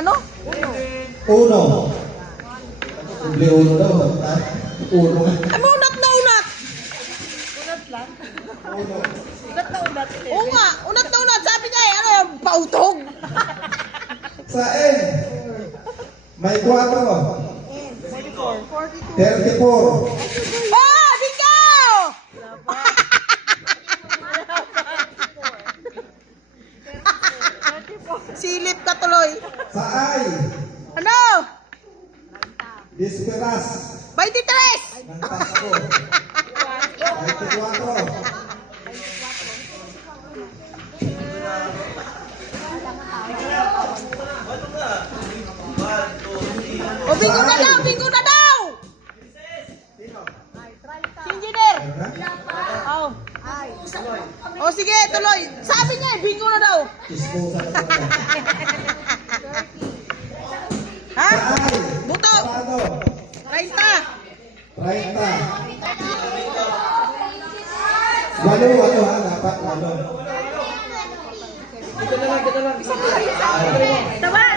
ano? Uno. Simple uno daw. Uno. Ano unat na unat? Uno. Oo nga, unat na unat. Sabi niya eh, ano yung pautog? Sa N. May 4. 34. Oh, bingo! Silip ka tuloy. Sa I. Ano? Disperas. 23! Nang taas ko. 24. O, bingo na daw, bingo na daw! Si Engineer. Oh. O, sige, tuloy. Sabi niya eh, bingo na daw. Disposal na naman. Ha? Sa I. Buto. Ano? 30. 30. Walo ha, dapat walo. Tama.